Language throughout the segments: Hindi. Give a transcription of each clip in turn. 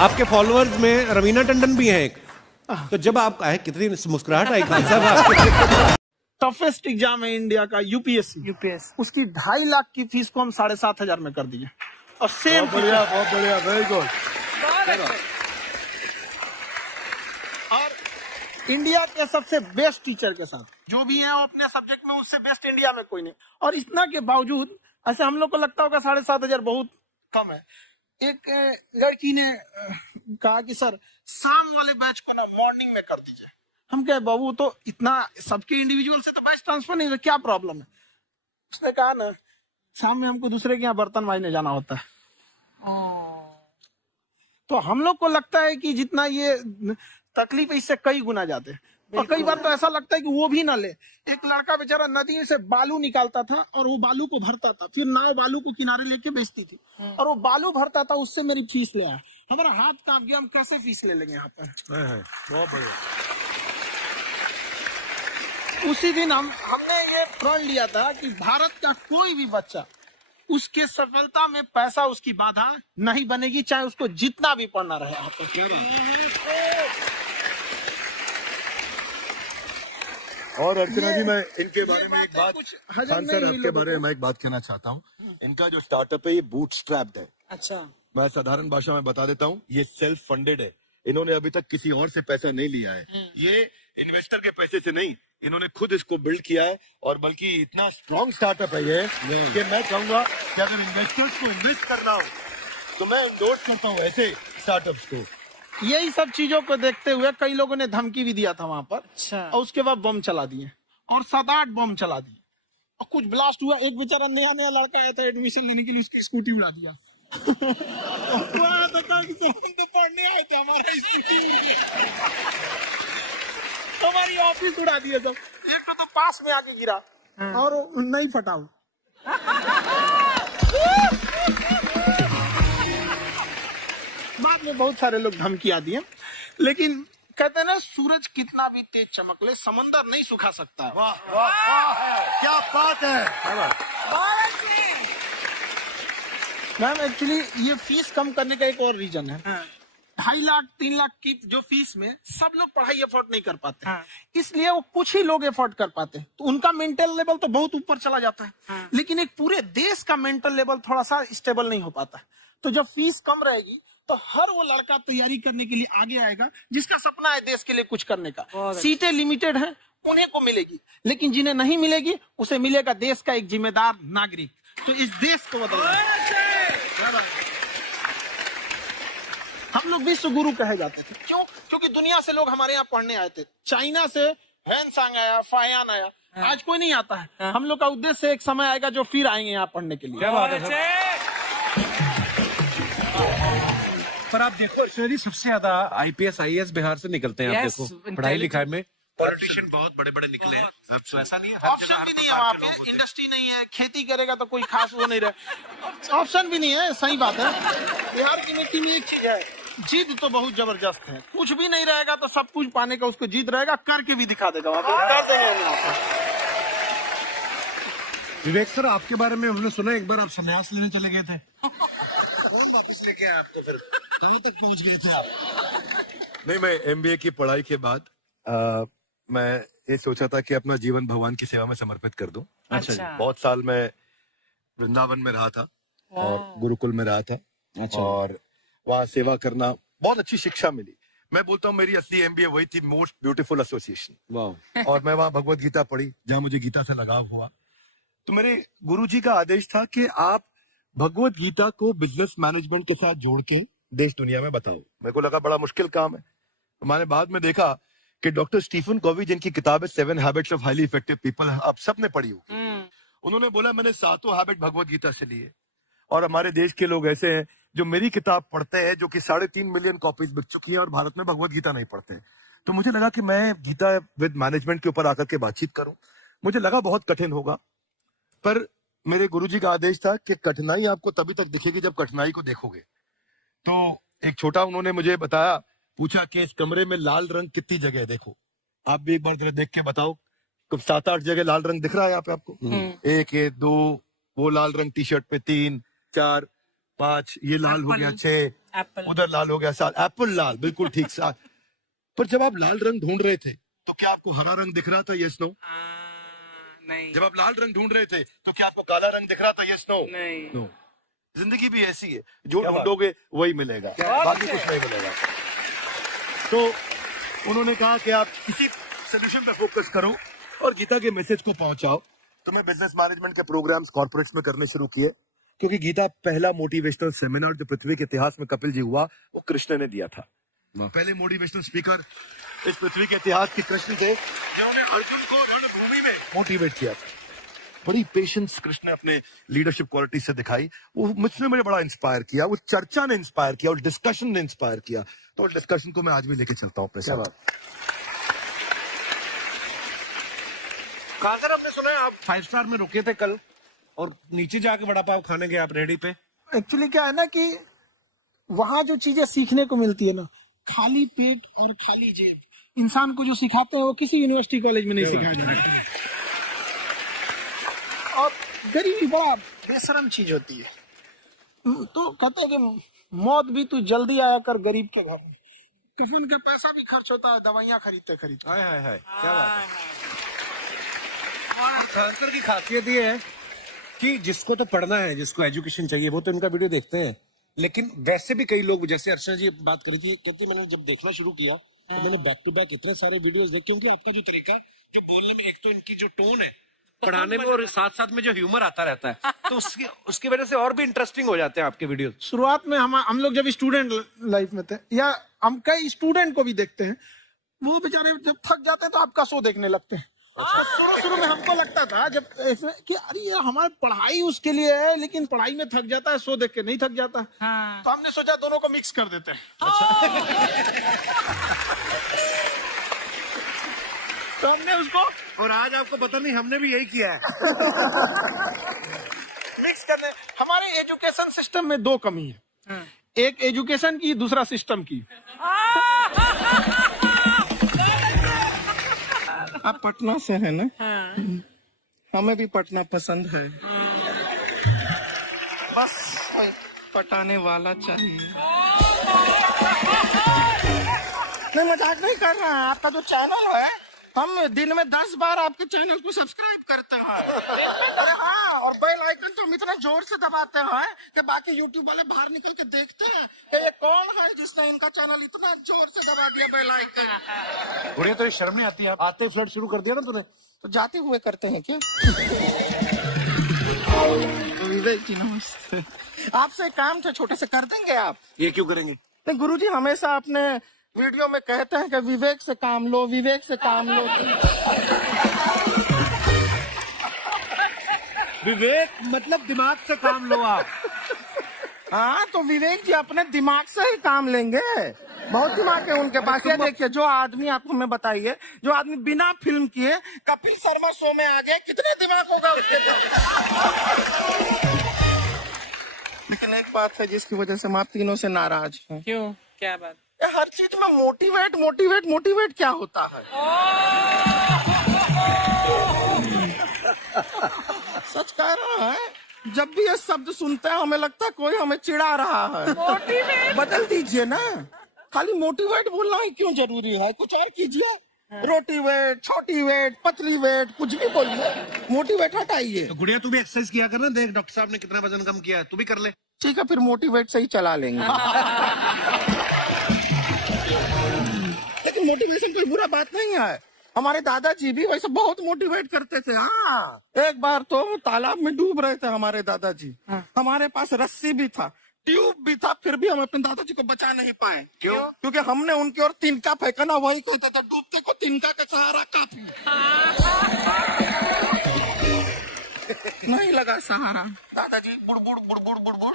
आपके फॉलोअर्स में रवीना टंडन भी है एक, तो जब आप आए कितनी मुस्कुराहट आई खान साहब आपके। टफेस्ट एग्जाम है इंडिया का यूपीएससी, उसकी 2.5 लाख की फीस को हम 7,500 में कर दिए। और सेम बहुत बढ़िया, वेरी गुड। और इंडिया के सबसे बेस्ट टीचर के साथ जो भी है वो अपने सब्जेक्ट में उससे बेस्ट इंडिया में कोई नहीं। और इतना के बावजूद ऐसे हम लोग को लगता होगा 7,500 बहुत कम है। एक लड़की ने कहा कि सर शाम वाले बैच को ना मॉर्निंग में कर दीजिए। हम कहे बाबू तो इतना सबके इंडिविजुअल से तो बैच ट्रांसफर नहीं, तो क्या प्रॉब्लम है? उसने कहा ना शाम में हमको दूसरे के यहाँ बर्तन मांजने जाना होता है। तो हम लोग को लगता है कि जितना ये तकलीफ इससे कई गुना जाते हैं। और कई बार तो ऐसा लगता है कि वो भी ना ले। एक लड़का बेचारा नदी से बालू निकालता था और वो बालू को भरता था, फिर नाव बालू को किनारे लेके बेचती थी और वो बालू भरता था, उससे मेरी फीस ले आया। हमारा हाथ कांप गया, हम कैसे फीस ले लेंगे यहाँ पर। बहुत बढ़िया। उसी दिन हमने ये प्रण लिया था कि भारत का कोई भी बच्चा उसके सफलता में पैसा उसकी बाधा नहीं बनेगी, चाहे उसको जितना भी पढ़ना रहे। और अर्चना जी, मैं इनके बारे में एक बात, हजम खान सर नहीं आपके बारे में मैं एक बात कहना चाहता हूँ। इनका जो स्टार्टअप है ये बूटस्ट्रैप्ड है। अच्छा, मैं साधारण भाषा में बता देता हूँ, ये सेल्फ फंडेड है। इन्होंने अभी तक किसी और से पैसा नहीं लिया है। ये इन्वेस्टर के पैसे से नहीं, इन्होंने खुद इसको बिल्ड किया है। और बल्कि इतना स्ट्रॉन्ग स्टार्टअप है ये कि मैं कहूंगा कि अगर इन्वेस्टर्स को इन्वेस्ट करना हो तो मैं इंडोर्स करता हूँ ऐसे स्टार्टअप्स को। यही सब चीजों को देखते हुए कई लोगों ने धमकी भी दिया था वहां पर। अच्छा। और उसके बाद बम चला दिए और 7-8 बम चला दिए और कुछ ब्लास्ट हुआ। एक बेचारा नया लड़का आया था एडमिशन लेने के लिए, उसकी स्कूटी उड़ा दिया। तो पढ़ने आए थे, हमारा स्कूटी हमारी ऑफिस उड़ा दिए सब। एक तो पास में आके गिरा और नहीं फटा। बाद में बहुत सारे लोग धमकियां दिए, लेकिन कहते हैं ना सूरज कितना भी तेज चमक ले समंदर नहीं सुखा सकता है। वाह वाह वाह, क्या बात है। मैम एक्चुअली ये फीस कम करने का एक और रीजन है। 2.5 लाख 3 लाख की जो फीस में सब लोग पढ़ाई अफोर्ड नहीं कर पाते। इसलिए वो कुछ ही लोग अफोर्ड कर पाते हैं, तो उनका मेंटल लेवल तो बहुत ऊपर चला जाता है। लेकिन एक पूरे देश का मेंटल लेवल थोड़ा सा स्टेबल नहीं हो पाता। तो जब फीस कम रहेगी तो हर वो लड़का तैयारी करने के लिए आगे आएगा जिसका सपना है देश के लिए कुछ करने का। सीटें लिमिटेड हैं, उन्हें को मिलेगी, लेकिन जिन्हें नहीं मिलेगी उसे मिलेगा देश का एक जिम्मेदार नागरिक। तो इस देश को बदलना हम लोग विश्व गुरु कहे जाते थे। क्यों? क्योंकि दुनिया से लोग हमारे यहाँ पढ़ने आए थे। चाइना से वैनसांग आया, फायान आया, आज कोई नहीं आता है। हम लोग का उद्देश्य एक समय आएगा जो फिर आएंगे यहाँ पढ़ने के लिए। पर आप देखो शहरी सबसे ज्यादा IPS IAS बिहार से निकलते हैं। आप देखो पढ़ाई लिखाई में पॉलिटिशियन बहुत बड़े बड़े निकले हैं। अब तो ऐसा नहीं है, ऑप्शन भी नहीं है वहाँ पे, इंडस्ट्री नहीं है, खेती करेगा तो कोई खास वो नहीं रहे, ऑप्शन भी नहीं है। सही बात है। बिहार की मिट्टी में एक चीज है, जिद तो बहुत जबरदस्त है। कुछ भी नहीं रहेगा तो सब कुछ पाने का उसको जिद रहेगा, करके भी दिखा देगा वहाँ पे। विवेक सर आपके बारे में हमने सुना एक बार आप संन्यास लेने चले गए थे। वापस लेके आए आप, तो फिर कहाँ तक पहुँच गए थे आप? नहीं, मैं MBA की पढ़ाई के बाद मैं ये सोचा था कि अपना जीवन भगवान की सेवा में समर्पित कर दूं। अच्छा। बहुत साल मैं वृंदावन में रहा था और गुरुकुल में रहा था। अच्छा। और वहाँ सेवा करना बहुत अच्छी शिक्षा मिली। मैं बोलता हूँ मेरी असली MBA वही थी, मोस्ट ब्यूटीफुल एसोसिएशन। वाह। और मैं वहाँ भगवत गीता पढ़ी, जहाँ मुझे गीता से लगाव हुआ। तो मेरे गुरुजी का आदेश था कि आप भगवत गीता को बिजनेस मैनेजमेंट के साथ जोड़ के देश दुनिया में बताओ। मेरे को लगा बड़ा मुश्किल काम है। मैंने बाद में देखा कि डॉक्टर स्टीफन कॉवी, जिनकी किताब है 7 habits of highly effective people, आप सबने पढ़ी होगी। उन्होंने बोला मैंने 7 हैबिट भगवत गीता से लिए। और हमारे देश के लोग ऐसे हैं जो मेरी किताब पढ़ते हैं, जो कि 3.5 मिलियन कॉपीज बिक चुकी है, और भारत में भगवत गीता नहीं पढ़ते हैं। तो मुझे लगा कि मैं गीता विद मैनेजमेंट के ऊपर आकर के बातचीत करूं। मुझे लगा बहुत कठिन होगा, पर मेरे गुरुजी का आदेश था कि कठिनाई आपको तभी तक दिखेगी जब कठिनाई को देखोगे। तो एक छोटा उन्होंने मुझे बताया, पूछा कि इस कमरे में लाल रंग कितनी जगह है, देखो आप भी एक बार जरा देख के बताओ। तो 7-8 जगह लाल रंग दिख रहा है यहाँ पे आपको। 1 2 वो लाल रंग टी शर्ट पे, 3 4 5, ये लाल हो गया 6, एप्पल। उधर लाल हो गया 7, एप्पल लाल, बिल्कुल ठीक 7। पर जब आप लाल रंग ढूंढ रहे थे तो क्या आपको हरा रंग दिख रहा था? Yes no? नहीं जब आप लाल रंग ढूंढ रहे थे तो क्या आपको काला रंग दिख रहा था? Yes no? नहीं। नो। जिंदगी भी ऐसी है, जो ढूंढोगे वही मिलेगा, बाकी कुछ नहीं मिलेगा। तो उन्होंने कहा कि आप इसी सोल्यूशन पे फोकस करो और गीता के मैसेज को पहुंचाओ। तो मैं बिजनेस मैनेजमेंट के प्रोग्राम्स कॉर्पोरेट्स में करने शुरू किए, क्योंकि गीता पहला मोटिवेशनल सेमिनार जो पृथ्वी के इतिहास में कपिल जी हुआ, वो कृष्ण ने दिया था। पहले मोटिवेशनल स्पीकर इस पृथ्वी के इतिहास के कृष्ण थे, जिन्होंने अर्जुन को रणभूमि में मोटिवेट किया था। बड़ी पेशेंस कृष्ण ने अपने लीडरशिप क्वालिटी से दिखाई। वो मुझसे मुझे बड़ा इंस्पायर किया, वो चर्चा ने इंस्पायर किया और डिस्कशन ने इंस्पायर किया। तो डिस्कशन को मैं आज भी लेके चलता हूँ अपने साथ। कादर, आपने सुना है आप 5 स्टार में रुके थे कल और नीचे जाके वड़ा पाव खाने गए आप रेडी पे? एक्चुअली क्या है ना कि वहां जो चीजें सीखने को मिलती है ना, खाली पेट और खाली जेब इंसान को जो सिखाते हैं वो किसी यूनिवर्सिटी कॉलेज में नहीं सिखाया जाता है। और गरीबी बड़ा बेशरम चीज होती है। तो कहते हैं कि मौत भी तू जल्दी आया कर गरीब के घर में। कफन का पैसा भी खर्च होता है, दवाइयां खरीदते खरीदते। हाय हाय हाय, क्या बात है। खानसर की खासियत ये है कि जिसको तो पढ़ना है, जिसको एजुकेशन चाहिए, वो तो इनका वीडियो देखते हैं। लेकिन वैसे भी कई लोग, जैसे अर्चना जी बात करी थी, कहती मैंने जब देखना शुरू किया तो मैंने बैक टू बैक इतने सारे वीडियोस देखे, क्योंकि आपका जो तरीका है जो बोलने में, एक तो इनकी जो टोन है पढ़ाने में, और साथ साथ में जो ह्यूमर आता रहता है, तो उसकी वजह से और भी इंटरेस्टिंग हो जाते हैं आपके वीडियो। शुरुआत में हम लोग जब स्टूडेंट लाइफ में थे, या हम कई स्टूडेंट को भी देखते हैं, वो बेचारे जब थक जाते हैं तो आपका शो देखने लगते हैं। शुरू में हमको लगता था जब कि अरे ये हमारी पढ़ाई उसके लिए है, लेकिन पढ़ाई में थक जाता है, शो देख के नहीं थक जाता। हाँ। तो हमने सोचा दोनों को मिक्स कर देते हैं। तो हमने उसको, और आज आपको पता नहीं, हमने भी यही किया है। मिक्स करने। हमारे एजुकेशन सिस्टम में 2 कमी है, एक एजुकेशन की, दूसरा सिस्टम की। आप पटना से है ना? हमें भी पटना पसंद है, बस पटाने वाला चाहिए। नहीं, मजाक नहीं कर रहा है। आपका जो चैनल है, हम दिन में 10 बार आपके चैनल को सब्सक्राइब करते हैं। अरे हाँ, और बेल आइकन तो हम इतना जोर से दबाते हैं कि बाकी यूट्यूब वाले बाहर निकल के देखते हैं कि ये कौन है जिसने इनका चैनल इतना जोर से दबा दिया बेल आइकन। बुढ़िया, तो ये शर्म नहीं आती? आप आते ही फ्लर्ट शुरू कर दिया ना तूने। तो जाते हुए करते हैं क्या? विवेक जी नमस्ते। आपसे एक काम था, छोटे से कर देंगे आप? ये क्यों करेंगे? नहीं, गुरुजी हमेशा अपने वीडियो में कहते हैं कि विवेक से काम लो, विवेक से काम लो। विवेक मतलब दिमाग से काम लो आप। हाँ, तो विवेक जी अपने दिमाग से ही काम लेंगे। बहुत दिमाग है उनके पास। ये देखिए, जो आदमी, आपको मैं बताइए, जो आदमी बिना फिल्म किए कपिल शर्मा शो में आ गए, कितने दिमाग होगा उसके पास। लेकिन एक बात है जिसकी वजह से हम आप तीनों से नाराज हैं। क्यों? क्या बात? हर चीज में मोटिवेट मोटिवेट मोटिवेट क्या होता है? सच कह रहा है, जब भी ये शब्द सुनते हैं हमें लगता है कोई हमें चिढ़ा रहा है। मोटिवेट बदल दीजिए ना, खाली मोटिवेट बोलना ही क्यों जरूरी है? कुछ और कीजिए। रोटी वेट, छोटी वेट, पतली वेट, कुछ भी बोलिए, मोटिवेट हटाइए। तो गुड़िया, तू भी एक्सरसाइज किया कर ना। देख डॉक्टर साहब ने कितना वजन कम किया है, तू भी कर ले। ठीक है, फिर मोटिवेट से ही चला लेंगे। लेकिन मोटिवेशन कोई बुरा बात नहीं है। हमारे दादाजी भी वैसे बहुत मोटिवेट करते थे। हाँ, एक बार तो तालाब में डूब रहे थे हमारे दादाजी। हमारे पास रस्सी भी था, ट्यूब भी था, फिर भी हम अपने दादाजी को बचा नहीं पाए। क्यों? क्योंकि हमने उनकी ओर तिनका फेंका ना, वही कहते थे डूबते को तिनका का सहारा काफी। नहीं लगा सहारा, दादाजी बुड़बुड़ बुड़बुड़ बुड़बुड़।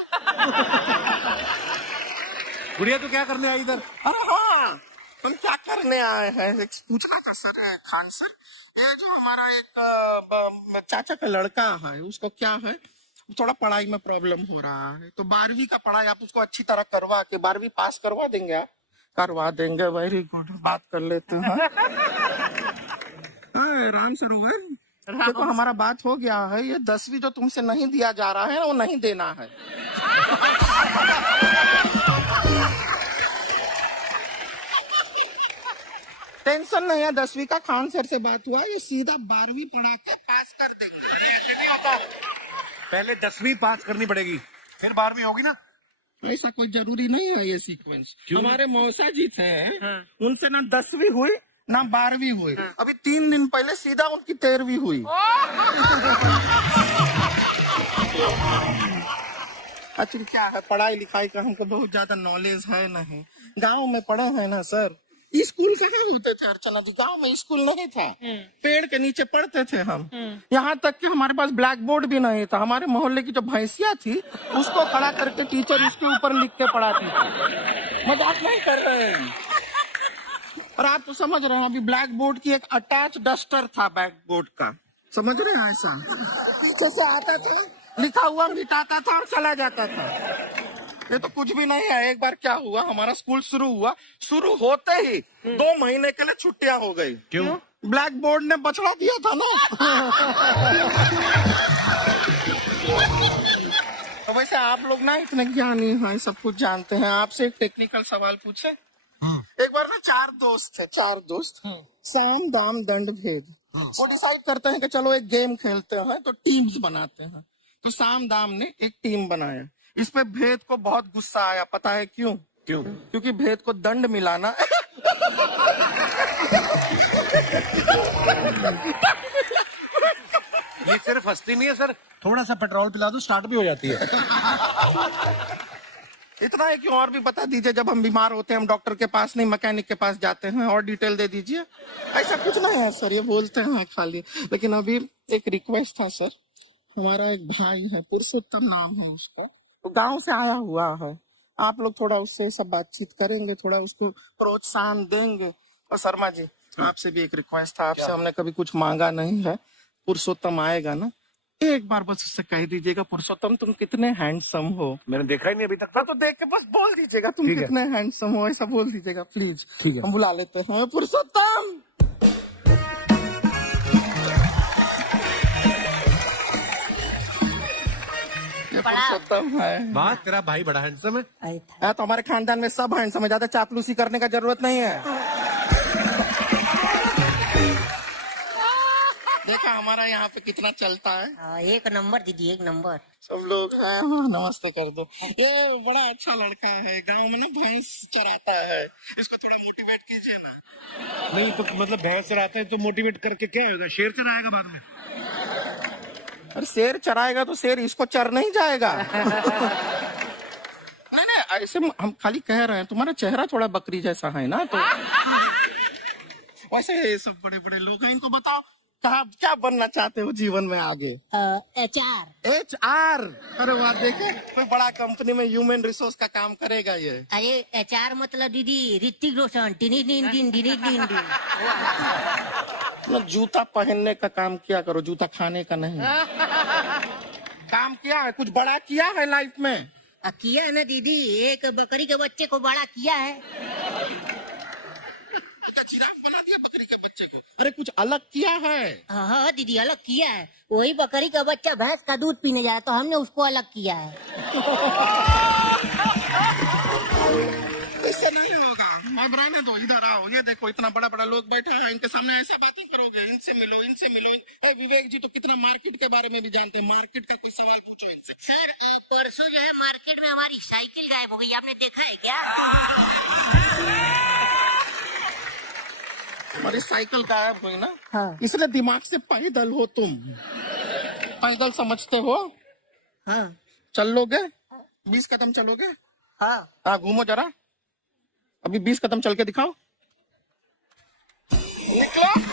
गुड़िया, तू क्या करने आई इधर? अरे हाँ, तुम क्या करने आए हैं? पूछा था सर खान सर, ये जो हमारा एक चाचा का लड़का है, उसको क्या है, थोड़ा पढ़ाई में प्रॉब्लम हो रहा है, तो 12वीं का पढ़ाई आप उसको अच्छी तरह करवा के 12वीं पास करवा देंगे आप? करवा देंगे, वेरी गुड, बात कर लेते हैं। राम सरोवर, देखो हमारा बात हो गया है, ये 10वीं जो तुमसे नहीं दिया जा रहा है वो नहीं देना है। टेंशन नहीं है, 10वीं का खान सर से बात हुआ, ये सीधा 12वीं पढ़ा के पास कर देंगे। ऐसे नहीं होता, पहले 10वीं पास करनी पड़ेगी, फिर 12वीं होगी ना। ऐसा कोई जरूरी नहीं है ये सीक्वेंस। हमारे मौसा जी थे, उनसे ना 10वीं हुई ना 12वीं हुई, अभी 3 दिन पहले सीधा उनकी 13वीं हुई। अच्छा क्या है, पढ़ाई लिखाई का हमको बहुत ज्यादा नॉलेज है नहीं, गांव में पढ़े हैं ना सर। स्कूल कहाँ होते थे अर्चना जी, गांव में स्कूल नहीं था, पेड़ के नीचे पढ़ते थे हम। यहाँ तक कि हमारे पास ब्लैक बोर्ड भी नहीं था, हमारे मोहल्ले की जो भैंसिया थी उसको खड़ा करके टीचर उसके ऊपर लिख के पढ़ाती थी। मजाक नहीं कर रहे हैं। और आप तो समझ रहे हैं, अभी ब्लैक बोर्ड की एक अटैच डस्टर था बैक बोर्ड का, समझ रहे हैं, ऐसा पीछे से आता था, लिखा हुआ मिटाता था और चला जाता था। ये तो कुछ भी नहीं है। एक बार क्या हुआ, हमारा स्कूल शुरू हुआ, शुरू होते ही 2 महीने के लिए छुट्टियां हो गई। क्यों? ब्लैक बोर्ड ने बछड़ा दिया था ना। तो वैसे आप लोग ना इतने ज्ञानी हैं, सब कुछ जानते हैं। आपसे एक टेक्निकल सवाल पूछे। एक बार ना 4 दोस्त थे, 4 दोस्त, साम दाम दंड भेद। वो डिसाइड करते हैं कि चलो एक गेम खेलते हैं, तो टीम्स बनाते हैं। तो साम दाम ने एक टीम बनाया। इस पे भेद को बहुत गुस्सा आया, पता है क्यों? क्यों? क्योंकि भेद को दंड मिलाना ये सिर्फ हंसती नहीं है सर, थोड़ा सा पेट्रोल पिला दो स्टार्ट भी हो जाती है। इतना है कि और भी बता दीजिए, जब हम बीमार होते हैं हम डॉक्टर के पास नहीं मैकेनिक के पास जाते हैं, और डिटेल दे दीजिए। ऐसा कुछ नहीं है सर, ये बोलते हैं खाली। लेकिन अभी एक रिक्वेस्ट था सर, हमारा एक भाई है, पुरुषोत्तम नाम है उसका, वो गांव से आया हुआ है, आप लोग थोड़ा उससे सब बातचीत करेंगे, थोड़ा उसको प्रोत्साहन देंगे। और शर्मा जी आपसे भी एक रिक्वेस्ट था, आपसे हमने कभी कुछ मांगा नहीं है, पुरुषोत्तम आएगा ना, एक बार बस उससे कह दीजिएगा, पुरुषोत्तम तुम कितने हैंडसम हो। मैंने देखा ही नहीं अभी तक। तो देख के बस बोल दीजिएगा तुम ठीक है। कितने हैंडसम हो, ऐसा बोल दीजिएगा प्लीज। ठीक है। हम बुला लेते हैं पुरुषोत्तम। ये पुरुषोत्तम है। बात तेरा भाई बड़ा हैंडसम है। तो हमारे खानदान में सब हैंडसम है, ज्यादा चापलूसी करने का जरूरत नहीं है। देखा हमारा यहाँ पे कितना चलता है। एक नंबर दीदी, एक नंबर। सब लोग हैं, नमस्ते कर दो। ये बड़ा अच्छा लड़का है, गांव में ना भैंस चराता है, इसको थोड़ा मोटिवेट कीजिए ना। नहीं तो मतलब भैंस चराते हैं तो मोटिवेट करके क्या होगा, शेर चराएगा बाद में। अरे शेर चराएगा तो शेर इसको चर नहीं जाएगा। नहीं नहीं, ऐसे हम खाली कह रहे हैं, तुम्हारा चेहरा थोड़ा बकरी जैसा है ना, तो वैसे ये सब बड़े बड़े लोग हैं, इनको बताओ कहा क्या बनना चाहते हो जीवन में आगे? HR। HR। अरे वाह, देखे कोई बड़ा कंपनी में ह्यूमन रिसोर्स का काम करेगा ये। अरे HR मतलब दीदी ऋतिक रोशन, टिनी टिन टिन टिनी टिन टिन। ना जूता पहनने का काम किया करो, जूता खाने का नहीं। काम किया है, कुछ बड़ा किया है लाइफ में? किया है ना दीदी, एक बकरी के बच्चे को बड़ा किया है। जिराफ बना दिया बकरी के बच्चे को। अरे कुछ अलग किया है? हाँ दीदी, अलग किया है। वही बकरी का बच्चा भैंस का दूध पीने जा रहा, तो हमने उसको अलग किया है। ऐसा नहीं होगा, अब रहने दो, इधर आओ। ये देखो इतना बड़ा बड़ा लोग बैठा है, इनके सामने ऐसे बातें करोगे, इनसे मिलो इनसे मिलो। विवेक जी तो कितना मार्केट के बारे में भी जानते हैं, मार्केट का कोई सवाल पूछो इनसे। सर परसों जो है मार्केट में हमारी साइकिल गायब हो गई, आपने देखा है क्या? हमारी साइकिल गायब हुई ना, हाँ। इसलिए दिमाग से पैदल हो तुम, पैदल समझते हो? हाँ चल लोगे 20 कदम चलोगे? हाँ। घूमो जरा, अभी 20 कदम चल के दिखाओ। निकलो।